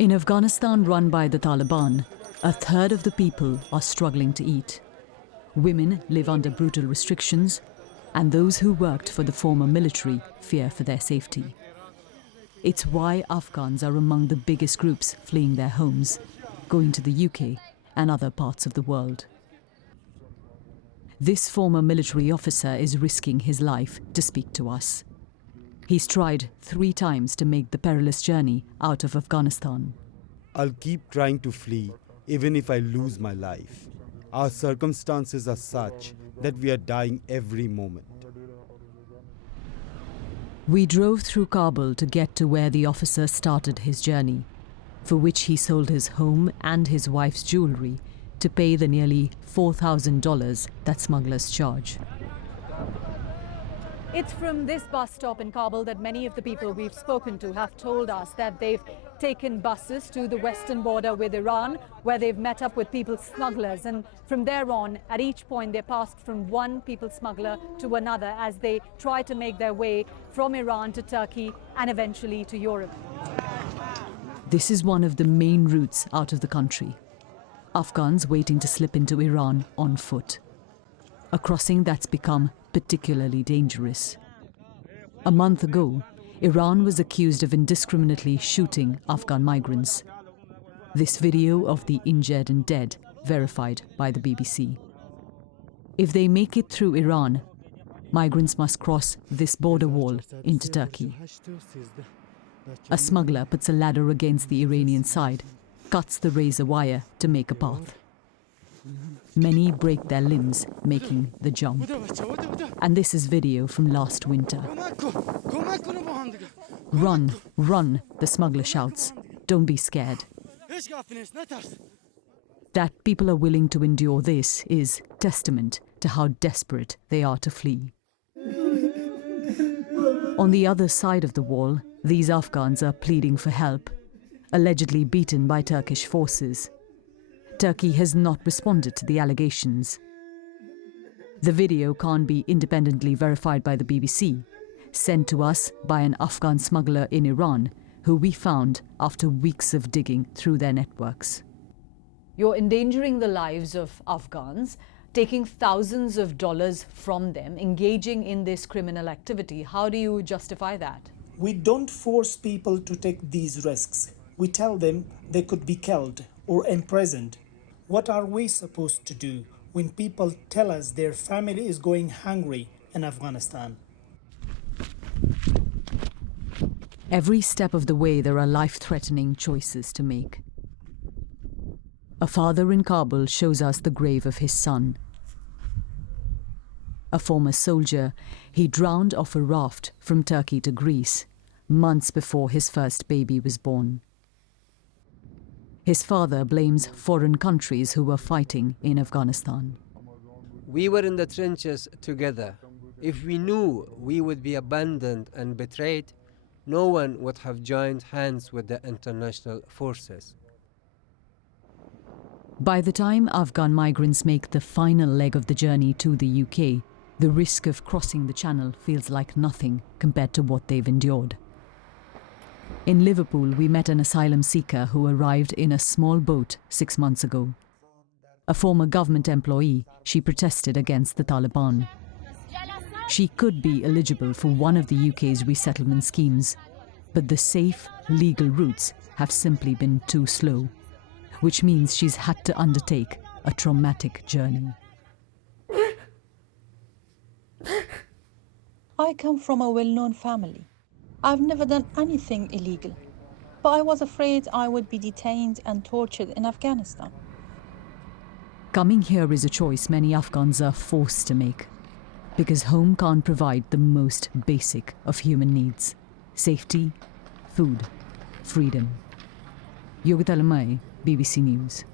In Afghanistan run by the Taliban, a third of the people are struggling to eat. Women live under brutal restrictions, and those who worked for the former military fear for their safety. It's why Afghans are among the biggest groups fleeing their homes, going to the UK and other parts of the world. This former military officer is risking his life to speak to us. He's tried 3 times to make the perilous journey out of Afghanistan. I'll keep trying to flee, even if I lose my life. Our circumstances are such that we are dying every moment. We drove through Kabul to get to where the officer started his journey, for which he sold his home and his wife's jewelry to pay the nearly $4,000 that smugglers charge. It's from this bus stop in Kabul that many of the people we've spoken to have told us that they've taken buses to the western border with Iran, where they've met up with people smugglers. And from there on, at each point, they passed from one people smuggler to another as they try to make their way from Iran to Turkey and eventually to Europe. This is one of the main routes out of the country. Afghans waiting to slip into Iran on foot. A crossing that's become particularly dangerous. A month ago, Iran was accused of indiscriminately shooting Afghan migrants. This video of the injured and dead verified by the BBC. If they make it through Iran, migrants must cross this border wall into Turkey. A smuggler puts a ladder against the Iranian side, cuts the razor wire to make a path. Many break their limbs making the jump. And this is video from last winter. Run, run, the smuggler shouts. Don't be scared. That people are willing to endure this is testament to how desperate they are to flee. On the other side of the wall, these Afghans are pleading for help, allegedly beaten by Turkish forces. Turkey has not responded to the allegations. The video can't be independently verified by the BBC, sent to us by an Afghan smuggler in Iran, who we found after weeks of digging through their networks. You're endangering the lives of Afghans, taking thousands of dollars from them, engaging in this criminal activity. How do you justify that? We don't force people to take these risks. We tell them they could be killed or imprisoned. What are we supposed to do when people tell us their family is going hungry in Afghanistan? Every step of the way, there are life-threatening choices to make. A father in Kabul shows us the grave of his son. A former soldier, he drowned off a raft from Turkey to Greece, months before his first baby was born. His father blames foreign countries who were fighting in Afghanistan. We were in the trenches together. If we knew we would be abandoned and betrayed, no one would have joined hands with the international forces. By the time Afghan migrants make the final leg of the journey to the UK, the risk of crossing the channel feels like nothing compared to what they've endured. In Liverpool, we met an asylum seeker who arrived in a small boat 6 months ago. A former government employee, she protested against the Taliban. She could be eligible for one of the UK's resettlement schemes, but the safe, legal routes have simply been too slow, which means she's had to undertake a traumatic journey. I come from a well-known family. I've never done anything illegal, but I was afraid I would be detained and tortured in Afghanistan. Coming here is a choice many Afghans are forced to make, because home can't provide the most basic of human needs: safety, food, freedom. Yogita Lamai, BBC News.